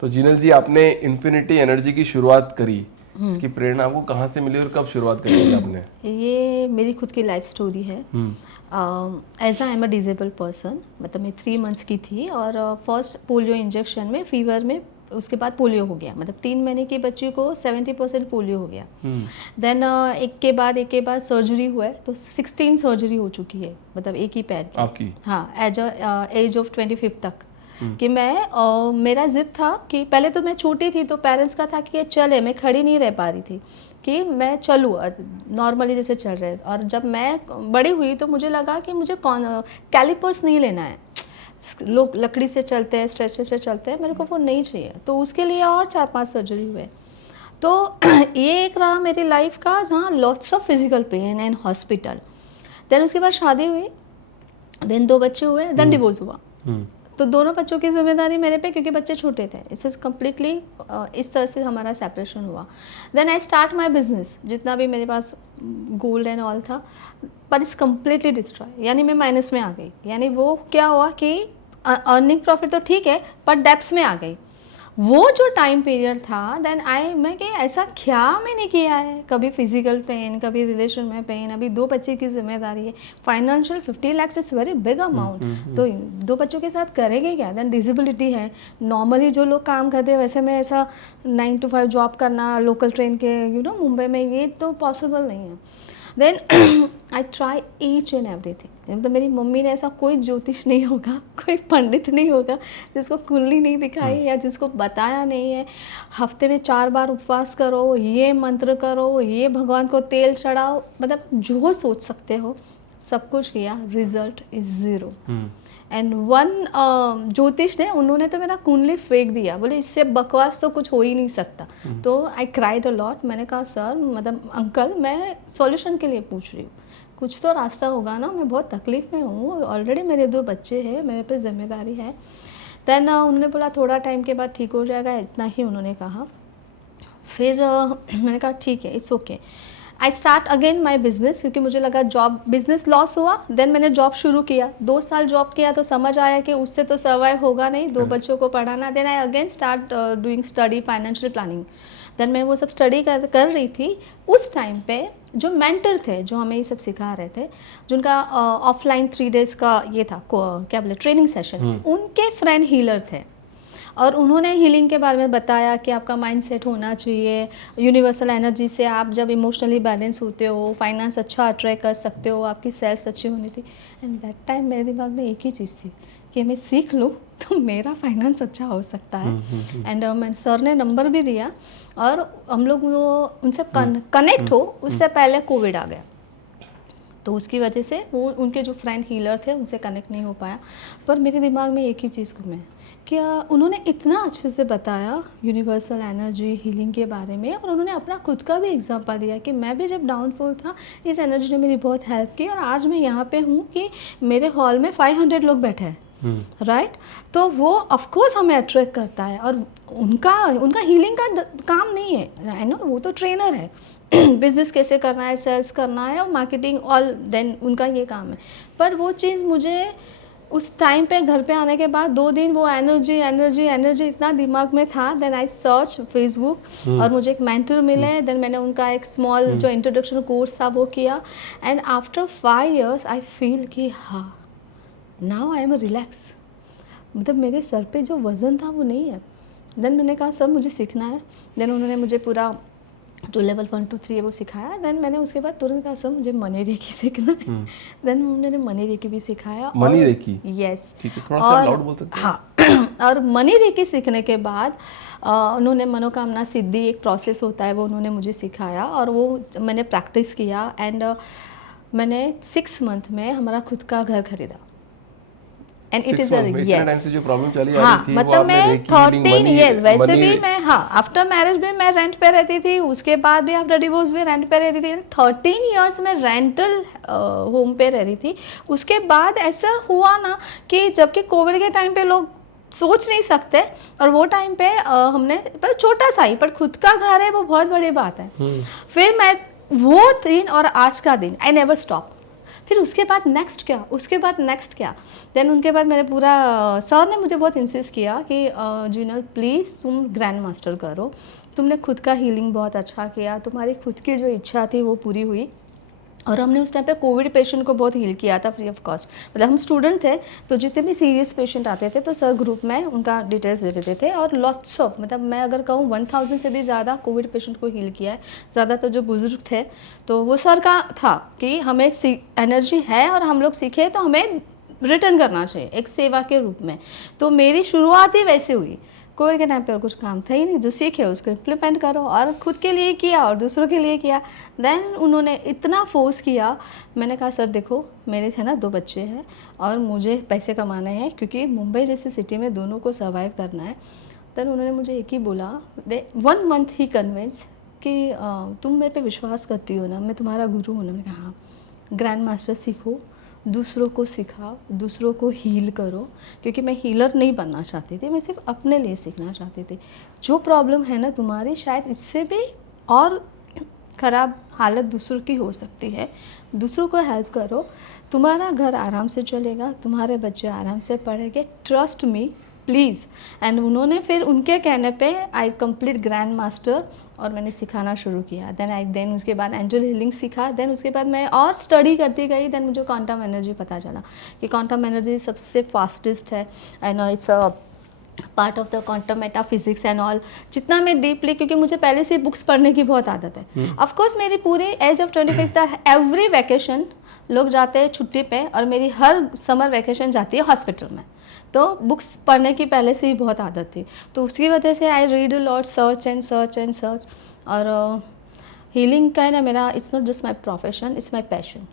तो जिनल जी, आपने infinity energy की शुरुआत करी, इसकी प्रेरणा आपको कहाँ से मिली और कब शुरुआत करी थी आपने? ये मेरी खुद की लाइफ स्टोरी है। As I am a disabled person, मतलब मैं 3 मंथ्स की थी और फर्स्ट पोलियो इंजेक्शन में फीवर में, उसके बाद पोलियो हो गया, मतलब 3 महीने की बच्ची को 70% पोलियो हो गया। देन एक के बाद सर्जरी हुआ है, तो 16 सर्जरी हो चुकी है, मतलब एक ही पैर की आपकी? हाँ, एज ऑफ 25 तक। कि मैं मेरा जिद था कि पहले तो मैं छोटी थी तो पेरेंट्स का था कि ये चले, मैं खड़ी नहीं रह पा रही थी कि मैं चलूँ नॉर्मली जैसे चल रहे। और जब मैं बड़ी हुई तो मुझे लगा कि मुझे कैलिपर्स नहीं लेना है, लोग लकड़ी से चलते हैं, स्ट्रेचर से चलते हैं, मेरे को वो नहीं चाहिए। तो उसके लिए और 4-5 सर्जरी हुए। तो ये एक रहा मेरी लाइफ का जहाँ lots of physical pain and hospital. Then उसके बाद शादी हुई, देन 2 बच्चे हुए, देन डिवोर्स हुआ। तो दोनों बच्चों की जिम्मेदारी मेरे पे, क्योंकि बच्चे छोटे थे। इस कम्प्लीटली इस तरह से हमारा सेपरेशन हुआ। Then I start my business, जितना भी मेरे पास गोल्ड एंड ऑल था, पर इट्स कम्प्लीटली डिस्ट्रॉय, यानी मैं माइनस में आ गई। यानी वो क्या हुआ कि अर्निंग प्रॉफिट तो ठीक है, पर डेप्स में आ गई। वो जो टाइम पीरियड था, देन मैं कि ऐसा क्या मैंने किया है, कभी फिजिकल पेन, कभी रिलेशन में पेन, अभी 2 बच्चे की जिम्मेदारी है, financial 50 lakh it's very big amount. तो 2 बच्चों के साथ करेंगे क्या? देन डिसेबिलिटी है। नॉर्मली जो लोग काम करते हैं वैसे में ऐसा 9 to 5 जॉब करना लोकल ट्रेन के मुंबई में, ये तो पॉसिबल नहीं है। Then I try each and everything. मतलब मेरी मम्मी ने ऐसा कोई ज्योतिष नहीं होगा, कोई पंडित नहीं होगा जिसको कुंडली नहीं दिखाई या जिसको बताया नहीं है हफ्ते में 4 बार उपवास करो, ये मंत्र करो, ये भगवान को तेल चढ़ाओ, मतलब जो सोच सकते हो सब कुछ किया, रिजल्ट इज 0। एंड वन ज्योतिष थे, उन्होंने तो मेरा कुंडली फेंक दिया, बोले इससे बकवास तो कुछ हो ही नहीं सकता। तो आई क्राइड अ लॉट। मैंने कहा सर, मतलब अंकल, मैं सॉल्यूशन के लिए पूछ रही हूँ, कुछ तो रास्ता होगा ना, मैं बहुत तकलीफ में हूँ, ऑलरेडी मेरे 2 बच्चे हैं, मेरे पे जिम्मेदारी है। देन उन्होंने बोला थोड़ा टाइम के बाद ठीक हो जाएगा, इतना ही उन्होंने कहा। फिर मैंने कहा ठीक है, it's okay. I start again my business, क्योंकि मुझे लगा जॉब बिजनेस लॉस हुआ। देन मैंने जॉब शुरू किया, 2 साल जॉब किया तो समझ आया कि उससे तो सर्वाइव होगा नहीं, 2 बच्चों को पढ़ाना। Then I again start doing study financial planning. Then मैं वो सब स्टडी कर रही थी। उस टाइम पे जो मेंटर थे, जो हमें ये सब सिखा रहे थे, जिनका ऑफलाइन 3 डेज का ये था, क्या बोले, ट्रेनिंग सेशन, उनके फ्रेंड हीलर थे। और उन्होंने हीलिंग के बारे में बताया कि आपका माइंडसेट होना चाहिए, यूनिवर्सल एनर्जी से आप जब इमोशनली बैलेंस होते हो, फाइनेंस अच्छा अट्रैक्ट कर सकते हो, आपकी सेल्स अच्छी होनी थी। एंड दैट टाइम मेरे दिमाग में एक ही चीज़ थी कि मैं सीख लूँ तो मेरा फाइनेंस अच्छा हो सकता है। एंड मैं सर ने नंबर भी दिया और हम लोग वो उनसे कनेक्ट हो, उससे पहले कोविड आ गया, तो उसकी वजह से वो उनके जो फ्रेंड हीलर थे उनसे कनेक्ट नहीं हो पाया। पर मेरे दिमाग में एक ही चीज़ घूमे कि उन्होंने इतना अच्छे से बताया यूनिवर्सल एनर्जी हीलिंग के बारे में, और उन्होंने अपना खुद का भी एग्जांपल दिया कि मैं भी जब डाउनफॉल था, इस एनर्जी ने मेरी बहुत हेल्प की, और आज मैं यहाँ पे हूँ कि मेरे हॉल में 500 लोग बैठे हैं, राइट। तो वो ऑफकोर्स हमें अट्रैक्ट करता है। और उनका हीलिंग का काम नहीं है, आई नो, वो तो ट्रेनर है, बिजनेस कैसे करना है, सेल्स करना है और मार्केटिंग ऑल, देन उनका ये काम है। पर वो चीज़ मुझे उस टाइम पे घर पे आने के बाद 2 दिन वो एनर्जी इतना दिमाग में था। देन आई सर्च फेसबुक और मुझे एक मेंटर मिले। देन मैंने उनका एक स्मॉल जो इंट्रोडक्शन कोर्स था वो किया। And after 5 years I feel कि हाँ, नाउ आई एम रिलैक्स, मतलब मेरे सर पे जो वज़न था वो नहीं है। देन मैंने कहा सर मुझे सीखना है। देन उन्होंने मुझे पूरा जो लेवल 1 to 3 है वो सिखाया। देन मैंने उसके बाद तुरंत कहा सर मुझे मनी रेकी सीखना है। देन उन्होंने मनी रेकी भी सिखाया। Money recce? यस, ठीक है, थोड़ा सा लाउड बोल सकते हैं? हाँ। और मनी रेकी सीखने के बाद उन्होंने मनोकामना सिद्धि एक प्रोसेस होता है वो उन्होंने मुझे सिखाया, और वो मैंने प्रैक्टिस किया। एंड मैंने 6 month में हमारा खुद का घर खरीदा। एंड इट इज टाइम से जो प्रॉब्लम चली आ हाँ, रही थी, मतलब मैं 13 years वैसे भी मैं, हाँ, आफ्टर मैरिज भी मैं रेंट पे रहती थी, उसके बाद भी आफ्टर डिवोर्स भी रेंट पे रहती थी। 13 years में रेंटल होम पे रह रही थी। उसके बाद ऐसा हुआ ना कि जबकि कोविड के टाइम पे लोग सोच नहीं सकते, और वो टाइम पे हमने, पर छोटा सा ही, पर खुद का घर है वो बहुत बड़ी बात है। फिर मैं वो दिन और आज का दिन, आई नेवर स्टॉप। फिर उसके बाद नेक्स्ट क्या, उसके बाद नेक्स्ट क्या। देन उनके बाद मैंने पूरा सर ने मुझे बहुत इंसिस्ट किया कि जीनल प्लीज़ तुम ग्रैंड मास्टर करो, तुमने खुद का हीलिंग बहुत अच्छा किया, तुम्हारी खुद की जो इच्छा थी वो पूरी हुई। और हमने उस टाइम पे कोविड पेशेंट को बहुत हील किया था फ्री ऑफ कॉस्ट। मतलब हम स्टूडेंट थे तो जितने भी सीरियस पेशेंट आते थे तो सर ग्रुप में उनका डिटेल्स दे देते थे, और लॉट्स ऑफ, मतलब मैं अगर कहूँ 1000 से भी ज़्यादा कोविड पेशेंट को हील किया है। ज़्यादातर जो बुजुर्ग थे तो वो सर का था कि हमें एनर्जी है और हम लोग सीखे तो हमें रिटर्न करना चाहिए एक सेवा के रूप में। तो मेरी शुरुआत ही वैसे हुई। कोविड के टाइम पे और कुछ काम था ही नहीं, जो सीखे उसको इम्प्लीमेंट करो, और खुद के लिए किया और दूसरों के लिए किया। देन उन्होंने इतना फोर्स किया, मैंने कहा सर देखो मेरे थे ना 2 बच्चे हैं और मुझे पैसे कमाने हैं, क्योंकि मुंबई जैसी सिटी में दोनों को सर्वाइव करना है। देन उन्होंने मुझे एक ही बोला, 1 मंथ ही कन्विंस कि तुम मेरे पे विश्वास करती हो ना, मैं तुम्हारा गुरु हूँ ना। मैंने कहा हाँ, ग्रैंड मास्टर सीखो, दूसरों को सिखाओ, दूसरों को हील करो, क्योंकि मैं हीलर नहीं बनना चाहती थी, मैं सिर्फ अपने लिए सीखना चाहती थी। जो प्रॉब्लम है ना तुम्हारी, शायद इससे भी और ख़राब हालत दूसरों की हो सकती है। दूसरों को हेल्प करो, तुम्हारा घर आराम से चलेगा, तुम्हारे बच्चे आराम से पढ़ेंगे, ट्रस्ट मी प्लीज़। एंड उन्होंने फिर उनके कहने पे आई कंप्लीट ग्रैंड मास्टर और मैंने सिखाना शुरू किया। देन उसके बाद एंजल हीलिंग सीखा। देन उसके बाद मैं और स्टडी करती गई। देन मुझे क्वांटम एनर्जी पता चला कि क्वांटम एनर्जी सबसे फास्टेस्ट है। I know it's a part of the quantum metaphysics and all. जितना मैं डीपली, क्योंकि मुझे पहले से बुक्स पढ़ने की बहुत आदत है। ऑफकोर्स मेरी पूरी एज ऑफ 25 तक एवरी वैकेशन लोग जाते हैं छुट्टी पे, और मेरी हर समर वैकेशन जाती है हॉस्पिटल में। तो बुक्स पढ़ने की पहले से ही बहुत आदत थी, तो उसकी वजह से I read a lot, search and search and search. और हीलिंग का है ना मेरा, it's not just my profession, it's my passion.